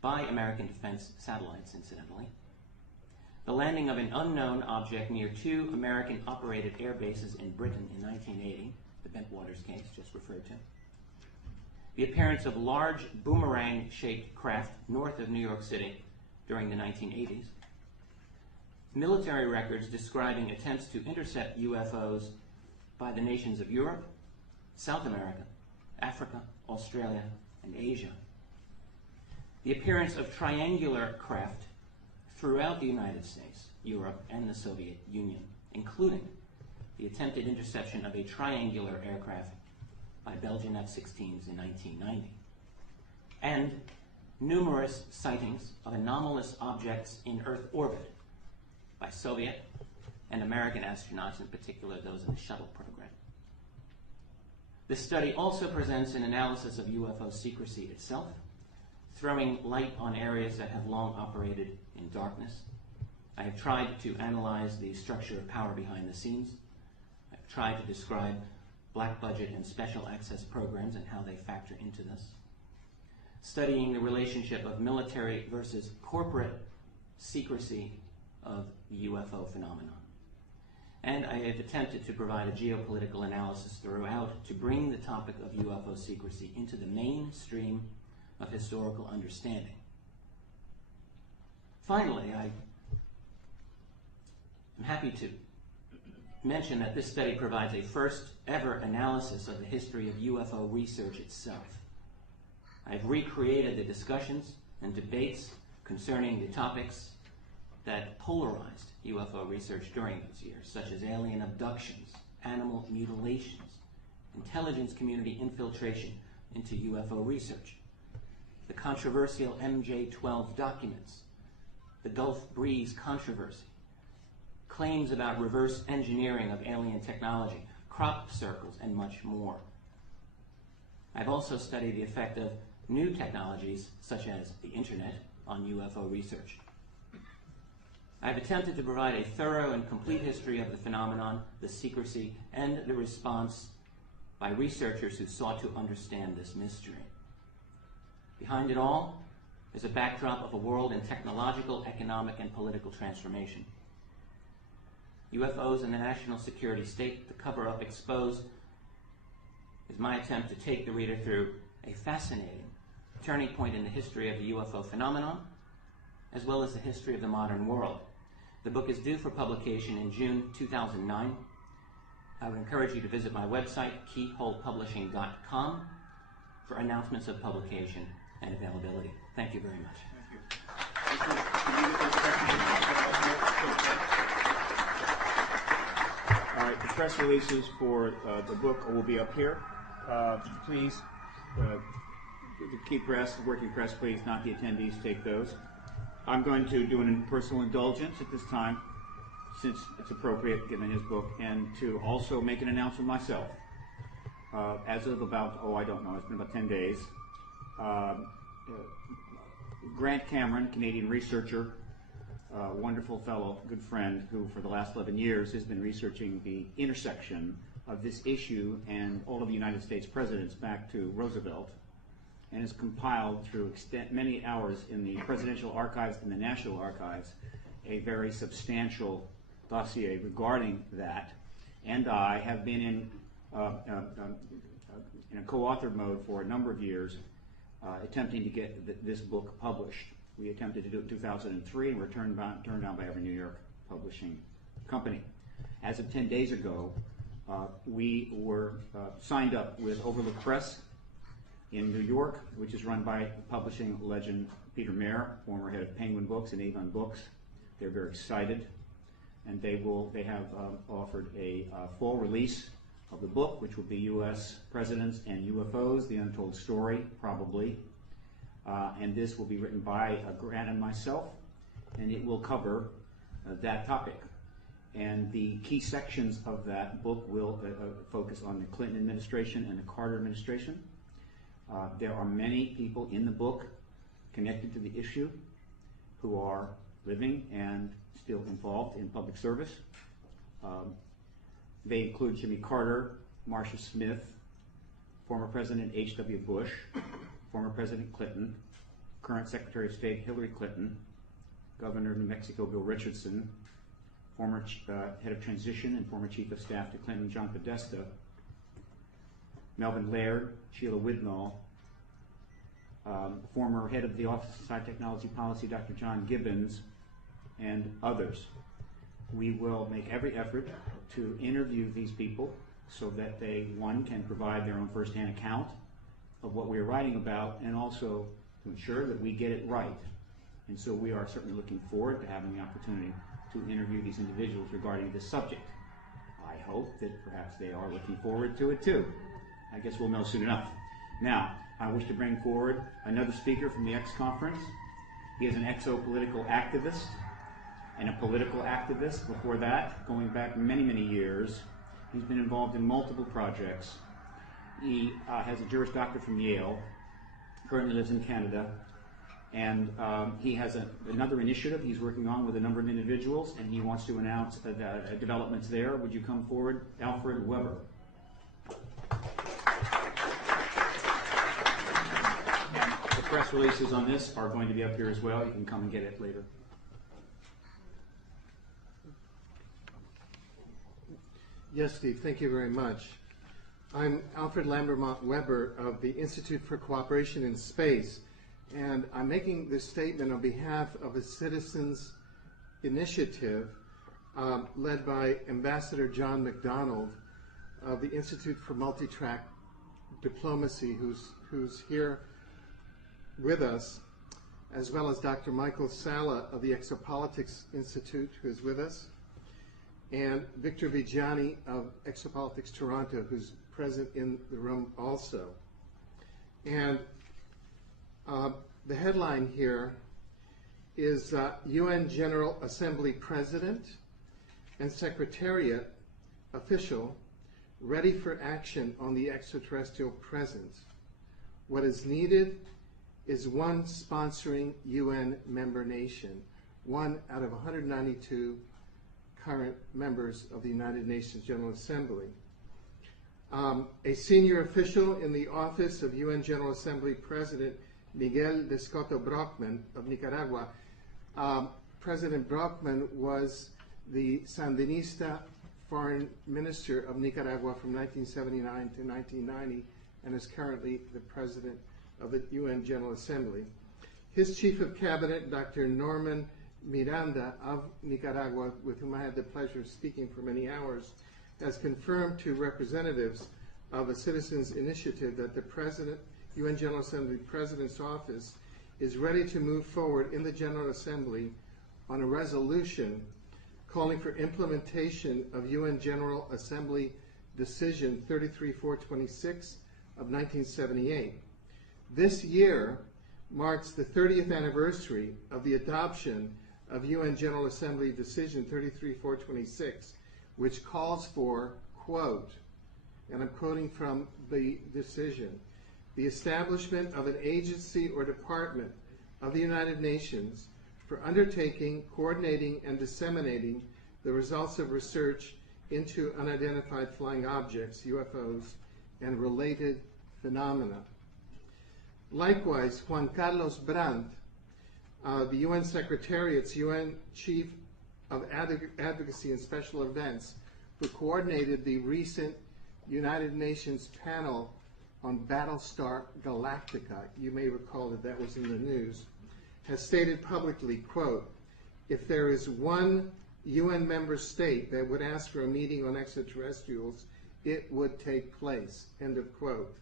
by American defense satellites, incidentally. The landing of an unknown object near 2 American-operated air bases in Britain in 1980, the Bentwaters case just referred to. The appearance of large boomerang-shaped craft north of New York City during the 1980s. Military records describing attempts to intercept UFOs by the nations of Europe, South America, Africa, Australia, and Asia. The appearance of triangular craft throughout the United States, Europe, and the Soviet Union, including the attempted interception of a triangular aircraft by Belgian F-16s in 1990, and numerous sightings of anomalous objects in Earth orbit by Soviet and American astronauts, in particular those in the shuttle program. This study also presents an analysis of UFO secrecy itself, throwing light on areas that have long operated in darkness. I have tried to analyze the structure of power behind the scenes. I've tried to describe black budget and special access programs and how they factor into this. Studying the relationship of military versus corporate secrecy of the UFO phenomenon. And I have attempted to provide a geopolitical analysis throughout to bring the topic of UFO secrecy into the mainstream of historical understanding. Finally, I am happy to mention that this study provides a first ever analysis of the history of UFO research itself. I've recreated the discussions and debates concerning the topics that polarized UFO research during those years, such as alien abductions, animal mutilations, intelligence community infiltration into UFO research, the controversial MJ-12 documents, the Gulf Breeze controversy, claims about reverse engineering of alien technology, crop circles, and much more. I've also studied the effect of new technologies, such as the internet, on UFO research. I've attempted to provide a thorough and complete history of the phenomenon, the secrecy, and the response by researchers who sought to understand this mystery. Behind it all is a backdrop of a world in technological, economic, and political transformation. UFOs and the national security state, the cover-up exposed, is my attempt to take the reader through a fascinating turning point in the history of the UFO phenomenon, as well as the history of the modern world. The book is due for publication in June 2009. I would encourage you to visit my website, keyholepublishing.com, for announcements of publication and availability. Thank you very much. Thank you. All right, the press releases for the book will be up here. Please, the key press, the working press, please, not the attendees, take those. I'm going to do an personal indulgence at this time, since it's appropriate given his book, and to also make an announcement myself. As of about, I don't know, it's been about 10 days, Grant Cameron, Canadian researcher, wonderful fellow, good friend, who for the last 11 years has been researching the intersection of this issue and all of the United States presidents back to Roosevelt, and has compiled through many hours in the presidential archives and the national archives a very substantial dossier regarding that. And I have been in a co-author mode for a number of years, attempting to get this book published. We attempted to do it in 2003 and were turned down by every New York publishing company. As of 10 days ago, we were signed up with Overlook Press in New York, which is run by publishing legend Peter Mayer, former head of Penguin Books and Avon Books. They're very excited, and they have offered a full release of the book, which will be U.S. Presidents and UFOs, The Untold Story, probably. And this will be written by Grant and myself, and it will cover that topic. And the key sections of that book will focus on the Clinton administration and the Carter administration. There are many people in the book connected to the issue who are living and still involved in public service. They include Jimmy Carter, Marcia Smith, former President H.W. Bush, former President Clinton, current Secretary of State Hillary Clinton, Governor of New Mexico Bill Richardson, former head of transition and former chief of staff to Clinton John Podesta, Melvin Laird, Sheila Widnall, former head of the Office of Science Technology Policy Dr. John Gibbons, and others. We will make every effort to interview these people so that they, one, can provide their own first-hand account of what we are writing about, and also to ensure that we get it right. And so we are certainly looking forward to having the opportunity to interview these individuals regarding this subject. I hope that perhaps they are looking forward to it too. I guess we'll know soon enough. Now, I wish to bring forward another speaker from the X Conference. He is an exo-political activist and a political activist before that, going back many, many years. He's been involved in multiple projects. He has a Juris Doctor from Yale, currently lives in Canada, and he has another initiative he's working on with a number of individuals, and he wants to announce developments there. Would you come forward, Alfred Weber? The press releases on this are going to be up here as well. You can come and get it later. Yes, Steve, thank you very much. I'm Alfred Lambermont Weber of the Institute for Cooperation in Space, and I'm making this statement on behalf of a citizens' initiative led by Ambassador John McDonald of the Institute for Multi-Track Diplomacy, who's here with us, as well as Dr. Michael Sala of the Exopolitics Institute, who is with us, and Victor Vigiani of Exopolitics Toronto, who's present in the room also. And the headline here is UN General Assembly President and Secretariat official ready for action on the extraterrestrial presence. What is needed is one sponsoring UN member nation, one out of 192 current members of the United Nations General Assembly. A senior official in the office of UN General Assembly President Miguel de Scotto Brockman of Nicaragua. President Brockman was the Sandinista foreign minister of Nicaragua from 1979 to 1990 and is currently the president of the UN General Assembly. His chief of cabinet, Dr. Norman Miranda of Nicaragua, with whom I had the pleasure of speaking for many hours, has confirmed to representatives of a citizens' initiative that the UN General Assembly President's Office is ready to move forward in the General Assembly on a resolution calling for implementation of UN General Assembly Decision 33426 of 1978. This year marks the 30th anniversary of the adoption of UN General Assembly Decision 33426, which calls for, quote, and I'm quoting from the decision, the establishment of an agency or department of the United Nations for undertaking, coordinating, and disseminating the results of research into unidentified flying objects, UFOs, and related phenomena. Likewise, Juan Carlos Brandt, the UN Secretariat's UN Chief of Advocacy and Special Events, who coordinated the recent United Nations panel on Battlestar Galactica, you may recall that was in the news, has stated publicly, quote, if there is one UN member state that would ask for a meeting on extraterrestrials, it would take place, end of quote.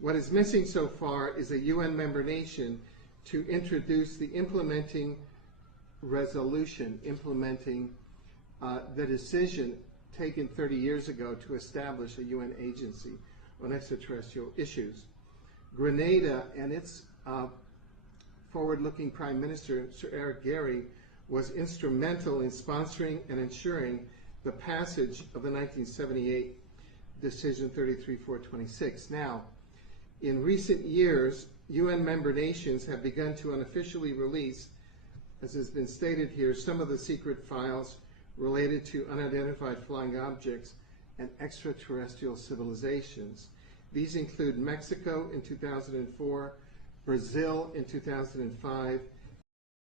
What is missing so far is a UN member nation to introduce the implementing resolution, implementing the decision taken 30 years ago to establish a UN agency on extraterrestrial issues. Grenada and its forward-looking Prime Minister, Sir Eric Gary, was instrumental in sponsoring and ensuring the passage of the 1978 Decision 33426. Now, in recent years, UN member nations have begun to unofficially release, as has been stated here, some of the secret files related to unidentified flying objects and extraterrestrial civilizations. These include Mexico in 2004, Brazil in 2005,